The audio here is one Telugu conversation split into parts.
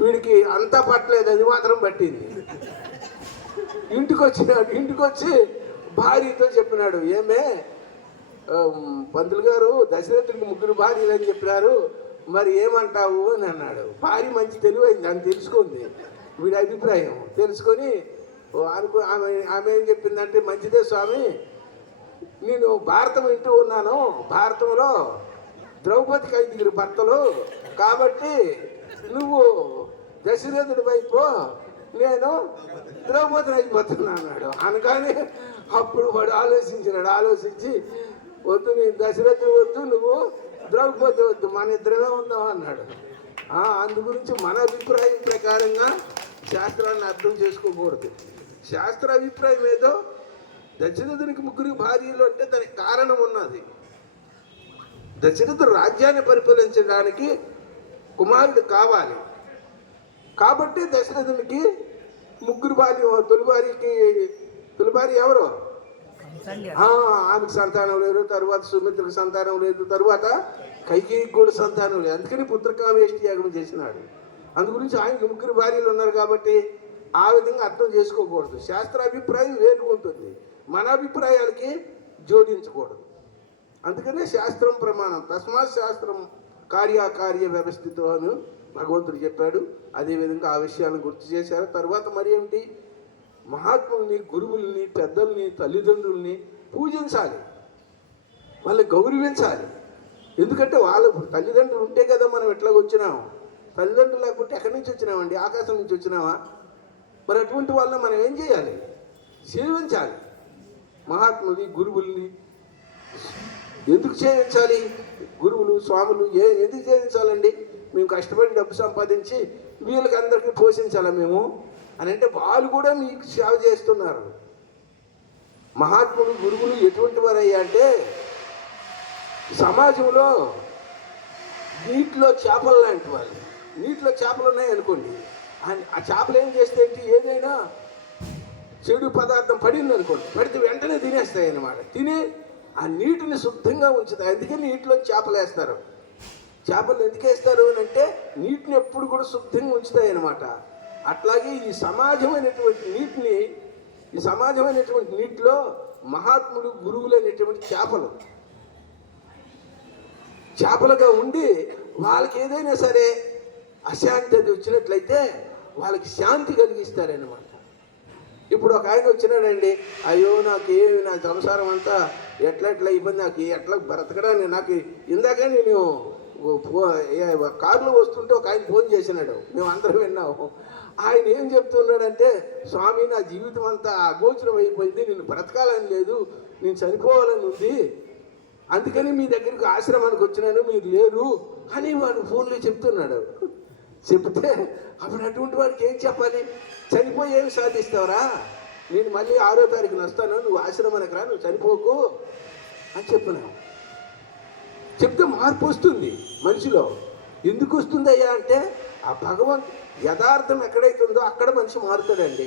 వీడికి అంతా పట్టలేదు, అది మాత్రం పట్టింది. ఇంటికి వచ్చి భార్యతో చెప్పినాడు, ఏమే పంతులు గారు దశరథుడికి 3 భార్యలు అని చెప్పినారు, మరి ఏమంటావు అని అన్నాడు. భార్య మంచి తెలివైంది, అని తెలుసుకుంది వీడి అభిప్రాయం. తెలుసుకొని ఆమె ఏం చెప్పిందంటే, మంచిదే స్వామి, నేను భారతం వింటూ ఉన్నాను, భారతంలో ద్రౌపదికి 5 భర్తలు, కాబట్టి నువ్వు దశరథుడి వైపు, నేను ద్రౌపదిని అయిపోతున్నా అన్నాడు. అనగానే అప్పుడు వాడు ఆలోచించి వద్దు, నేను దశరథుడు వద్దు, నువ్వు ద్రౌపది వద్దు, మన ఇద్దరమే ఉందాం అన్నాడు. అందు గురించి మన అభిప్రాయం ప్రకారంగా శాస్త్రాన్ని అర్థం చేసుకోకూడదు. శాస్త్ర అభిప్రాయం ఏదో, దశరథునికి 3 భార్యలు అంటే దానికి కారణం ఉన్నది. దశరథుడు రాజ్యాన్ని పరిపాలించడానికి కుమారుడు కావాలి, కాబట్టి దశరథునికి 3 భార్య. తొలి భార్య ఎవరు? ఆమెకు సంతానం లేదు, తరువాత సుమిత్రకు సంతానం లేదు, తరువాత కైకేయికి కూడా సంతానం లేదు. అందుకని పుత్రకామేష్టి యాగం చేసినాడు. అందు గురించి ఆయనకి 3 భార్యలు ఉన్నారు కాబట్టి ఆ విధంగా అర్థం చేసుకోకూడదు. శాస్త్ర అభిప్రాయం వేరుకుంటుంది, మన అభిప్రాయాలకి జోడించకూడదు. అందుకనే శాస్త్రం ప్రమాణం. తస్మాత్ శాస్త్రం కార్యాకార్య వ్యవస్థితో అని భగవంతుడు చెప్పాడు. అదేవిధంగా ఆ విషయాలను గుర్తు చేశారు. తర్వాత మరి ఏమిటి? మహాత్ముల్ని, గురువుల్ని, పెద్దల్ని, తల్లిదండ్రుల్ని పూజించాలి, వాళ్ళని గౌరవించాలి. ఎందుకంటే వాళ్ళు తల్లిదండ్రులు ఉంటే కదా మనం ఎట్లాగ వచ్చినాము. తల్లిదండ్రులు లేకపోతే ఎక్కడి నుంచి వచ్చినామండి? ఆకాశం నుంచి వచ్చినామా? మరి అటువంటి వాళ్ళని మనం ఏం చేయాలి? సేవించాలి. మహాత్ముల్ని, గురువుల్ని ఎందుకు సేవించాలి? గురువులు, స్వాములు ఎందుకు సేవించాలండి? మేము కష్టపడి డబ్బు సంపాదించి వీళ్ళకి అందరికీ పోషించాలా మేము అని అంటే, వాళ్ళు కూడా మీకు సేవ చేస్తున్నారు. మహాత్ములు, గురువులు ఎటువంటి వారయ్యా అంటే, సమాజంలో నీటిలో చేపలు లాంటి వాళ్ళు. నీటిలో చేపలు ఉన్నాయనుకోండి, ఆ చేపలు ఏం చేస్తే ఏదైనా చెడు పదార్థం పడింది అనుకోండి, పడితే వెంటనే తినేస్తాయి అన్నమాట. తిని ఆ నీటిని శుద్ధంగా ఉంచుతాయి. అందుకే నీటిలో చేపలు వేస్తారు. చేపలు ఎందుకు వేస్తారు అని అంటే, నీటిని ఎప్పుడు కూడా శుద్ధంగా ఉంచుతాయి అన్నమాట. అట్లాగే ఈ సమాజమైనటువంటి నీటిలో మహాత్ములు, గురువులు అనేటువంటి చేపలుగా ఉండి, వాళ్ళకి ఏదైనా సరే అశాంతి అది వచ్చినట్లయితే వాళ్ళకి శాంతి కలిగిస్తారన్నమాట. ఇప్పుడు ఒక ఆయన వచ్చినాడండి, అయ్యో నా సంసారం అంతా ఎట్లా ఇబ్బంది, నాకు ఎట్లా బ్రతకడానికి, నాకు ఇందాక నేను కారులో వస్తుంటే ఒక ఆయన ఫోన్ చేసినాడు, మేము అందరం విన్నాము. ఆయన ఏం చెప్తున్నాడంటే, స్వామి నా జీవితం అంతా అగోచరం అయిపోయింది, నేను బ్రతకాలని లేదు, నేను చనిపోవాలని ఉంది, అందుకని మీ దగ్గరికి ఆశ్రమానికి వచ్చినాను, మీరు లేరు అని వాడు ఫోన్లో చెప్తున్నాడు. చెప్తే అప్పుడు అటువంటి వాడికి ఏం చెప్పాలి? చనిపోయి ఏమి సాధిస్తావురా, నేను మళ్ళీ 6వ తారీఖున వస్తాను, నువ్వు ఆశ్రమానికి రా, నువ్వు చనిపోకు అని చెప్పినావు. చెప్తే మార్పు వస్తుంది మనిషిలో. ఎందుకు వస్తుందయ్యా అంటే, ఆ యథార్థం ఎక్కడైతే ఉందో అక్కడ మనిషి మారుతాడండి.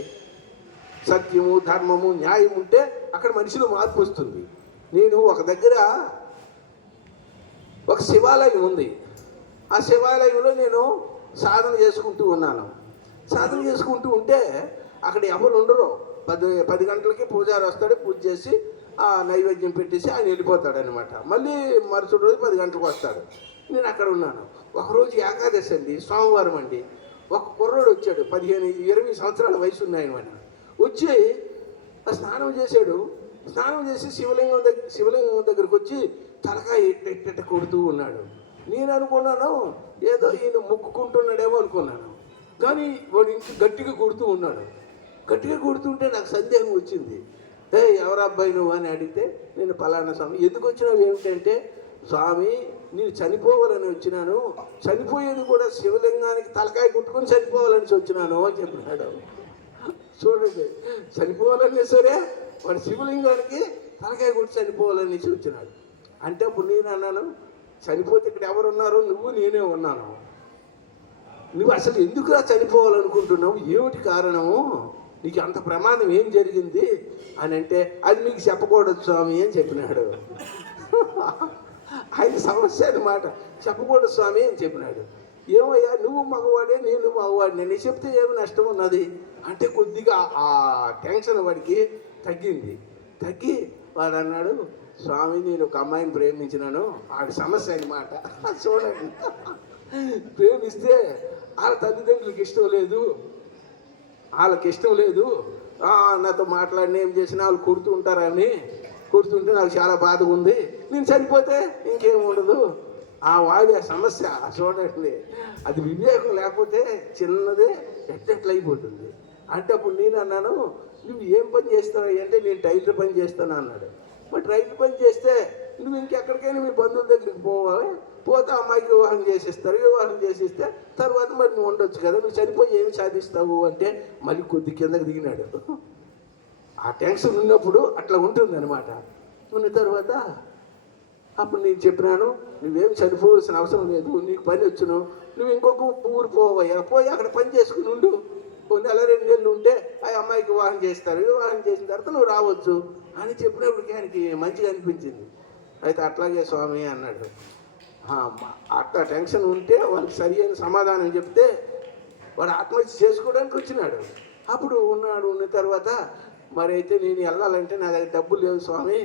సత్యము, ధర్మము, న్యాయం ఉంటే అక్కడ మనిషిలో మార్పు వస్తుంది. నేను ఒక దగ్గర ఒక శివాలయం ఉంది, ఆ శివాలయంలో నేను సాధన చేసుకుంటూ ఉన్నాను. సాధన చేసుకుంటూ ఉంటే అక్కడ ఎవరు ఉండరు. 10 గంటలకి పూజారి వస్తాడు, పూజ చేసి ఆ నైవేద్యం పెట్టేసి ఆయన వెళ్ళిపోతాడు అనమాట. మళ్ళీ మరుసటి రోజు 10 గంటలకు వస్తాడు. నేను అక్కడ ఉన్నాను. ఒకరోజు ఏకాదశి అండి, సోమవారం అండి. ఒక కుర్రోడు వచ్చాడు, 15-20 సంవత్సరాల వయసు ఉన్నాయన్నమాట. వచ్చి స్నానం చేశాడు. స్నానం చేసి శివలింగం దగ్గరికి వచ్చి తలకాయ ఎట్ట కొడుతూ ఉన్నాడు. నేను అనుకున్నాను ఏదో ఈయన మొక్కుకుంటున్నాడేమో అనుకున్నాను. కానీ వాడు ఇంటి గట్టిగా కొడుతూ ఉన్నాడు. గట్టిగా కొడుతుంటే నాకు సందేహం వచ్చింది. ఎవరు అబ్బాయి నువ్వు అని అడిగితే, నేను పలానా స్వామి. ఎందుకు వచ్చినావు ఏమిటంటే, స్వామి నేను చనిపోవాలని వచ్చినాను, చనిపోయేది కూడా శివలింగానికి తలకాయ కుట్టుకొని చనిపోవాలని వచ్చినాను అని చెప్పినాడు. చూడండి, చనిపోవాలనే సరే వాడు శివలింగానికి తలకాయ కుట్టి చనిపోవాలని వచ్చినాడు. అంటే అప్పుడు నేను అన్నాను, చనిపోతే ఇక్కడ ఎవరున్నారు? నువ్వు, నేనే ఉన్నాను. నువ్వు అసలు ఎందుకురా చనిపోవాలనుకుంటున్నావు? ఏమిటి కారణము? నీకు అంత ప్రమాదం ఏం జరిగింది అని అంటే, అది మీకు చెప్పకూడదు స్వామి అని చెప్పినాడు. ఆయన సమస్య అన్నమాట, చెప్పకూడదు స్వామి అని చెప్పినాడు. ఏమయ్యా నువ్వు మగవాడే నేను మగవాడిని నేను చెప్తే ఏమి నష్టం ఉన్నది అంటే కొద్దిగా ఆ టెన్షన్ వాడికి తగ్గి వాడు అన్నాడు, స్వామి నేను ఒక అమ్మాయిని ప్రేమించినాను, వాడి సమస్య అన్నమాట. చూడండి, ప్రేమిస్తే వాళ్ళ తల్లిదండ్రులకి ఇష్టం లేదు, వాళ్ళకి ఇష్టం లేదు, నాతో మాట్లాడిన ఏం చేసినా వాళ్ళు కుడుతుంటే నాకు చాలా బాధగా ఉంది, నేను చనిపోతే ఇంకేం ఉండదు. వాడి ఆ సమస్య చూడండి, అది వివేకం లేకపోతే చిన్నదే ఎట్లయిపోతుంది. అంటే అప్పుడు నేను అన్నాను, నువ్వు ఏం పని చేస్తావు అంటే నేను టైలర్ పని చేస్తాను అన్నాడు. మరి టైలర్ పని చేస్తే నువ్వు ఇంకెక్కడికైనా మీ బంధువుల దగ్గరికి పోతే అమ్మాయికి వివాహం చేసిస్తే తర్వాత మరి నువ్వు ఉండొచ్చు కదా, నువ్వు చనిపోయి ఏమి సాధిస్తావు అంటే మళ్ళీ కొద్ది కిందకి దిగినాడు. ఆ టెన్షన్ ఉన్నప్పుడు అట్లా ఉంటుంది అనమాట. ఉన్న తర్వాత అప్పుడు నేను చెప్పినాను, నువ్వేమి చనిపోవాల్సిన అవసరం లేదు, నీకు పని వచ్చును, నువ్వు ఇంకొక ఊరు పోవయ్యా, పోయి అక్కడ పని చేసుకుని ఉండు, కొన్ని నెల 2 నెలలు ఉంటే ఆ అమ్మాయికి వివాహం చేస్తారు, వివాహం చేసిన తర్వాత నువ్వు రావచ్చు అని చెప్పినప్పటికీ ఆయనకి మంచిగా అనిపించింది. అయితే అట్లాగే స్వామి అన్నాడు. అట్లా టెన్షన్ ఉంటే వాళ్ళకి సరి అయిన సమాధానం చెప్తే వాడు ఆత్మహత్య చేసుకోవడానికి వచ్చినాడు. అప్పుడు ఉన్న తర్వాత మరి అయితే నేను వెళ్ళాలంటే నా దగ్గర డబ్బులు లేవు స్వామి,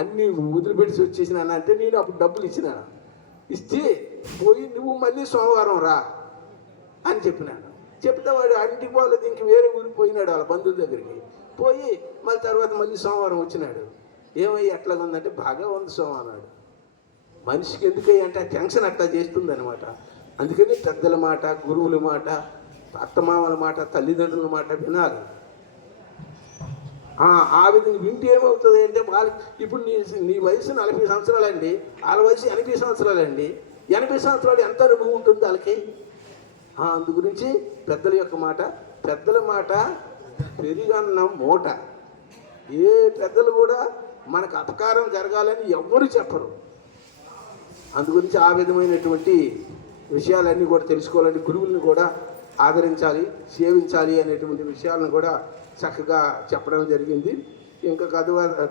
అన్నీ వదిలిపెట్టి వచ్చేసినాను అంటే నేను అప్పుడు డబ్బులు ఇస్తే పోయి నువ్వు మళ్ళీ సోమవారం రా అని చెప్పినాను. చెప్తే వాడు ఇంటికి పోలేదు, ఇంక వేరే ఊరికి పోయినాడు వాళ్ళ బంధువుల దగ్గరికి. పోయి మళ్ళీ సోమవారం వచ్చినాడు. ఏమయ్యి ఎట్లా ఉందంటే బాగా ఉంది స్వామి అన్నాడు. మనిషికి ఎందుకయ్యి అంటే ఆ టెన్షన్ అట్లా చేస్తుంది అనమాట. అందుకని పెద్దల మాట, గురువుల మాట, అత్తమామల మాట, తల్లిదండ్రుల మాట వినాలి. ఆ విధంగా వింటే ఏమవుతుంది అంటే ఇప్పుడు నీ వయసు 40 సంవత్సరాలండి, వాళ్ళ వయసు 80 సంవత్సరాలండి. 80 సంవత్సరాలు ఎంత అనుభవం ఉంటుంది వాళ్ళకి. అందు గురించి పెద్దల మాట పెరిగన్న మూట. ఏ పెద్దలు కూడా మనకు అపకారం జరగాలని ఎవ్వరు చెప్పరు. అందుగురించి ఆ విధమైనటువంటి విషయాలన్నీ కూడా తెలుసుకోవాలని, గురువులను కూడా ఆదరించాలి, సేవించాలి అనేటువంటి విషయాలను కూడా చక్కగా చెప్పడం జరిగింది. ఇంకా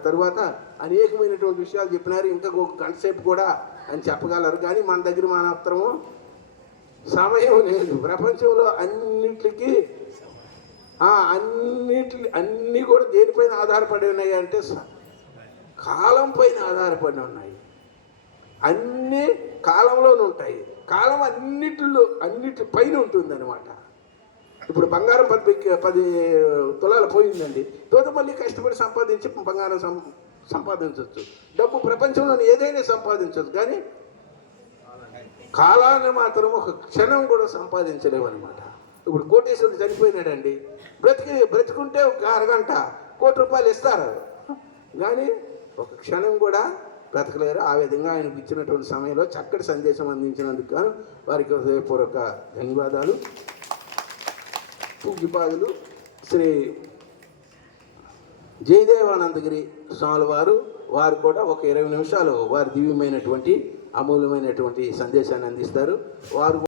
తర్వాత అనేకమైనటువంటి విషయాలు చెప్పినారు. ఇంకా ఒక గంట సేపు కూడా అని చెప్పగలరు, కానీ మన దగ్గర మాత్రము సమయం లేదు. ప్రపంచంలో అన్నీ కూడా దేనిపైన ఆధారపడి ఉన్నాయి అంటే కాలం పైన ఆధారపడి ఉన్నాయి. అన్నీ కాలంలోనే ఉంటాయి. కాలం అన్నిటి పైన ఉంటుంది అనమాట. ఇప్పుడు బంగారం 10 తులాలు పోయిందండి, తర్వాత మళ్ళీ కష్టపడి సంపాదించి బంగారం సంపాదించవచ్చు. డబ్బు ప్రపంచంలో ఏదైనా సంపాదించవచ్చు, కానీ కాలాన్ని మాత్రం ఒక క్షణం కూడా సంపాదించలేము అనమాట. ఇప్పుడు కోటేశ్వరుడు చనిపోయినాడండి, బ్రతికుంటే ఒక అరగంట ₹1,00,00,000 ఇస్తారు, కానీ ఒక క్షణం కూడా బ్రతకలేరు. ఆ విధంగా ఆయనకు ఇచ్చినటువంటి సమయంలో చక్కటి సందేశం అందించినందుకు గాను వారికి హృదయపూర్వక ధన్యవాదాలు. పూజ్యపాదులు శ్రీ జయదేవానందగిరి స్వాముల వారు కూడా ఒక 20 నిమిషాలు వారి దివ్యమైనటువంటి అమూల్యమైనటువంటి సందేశాన్ని అందిస్తారు. వారు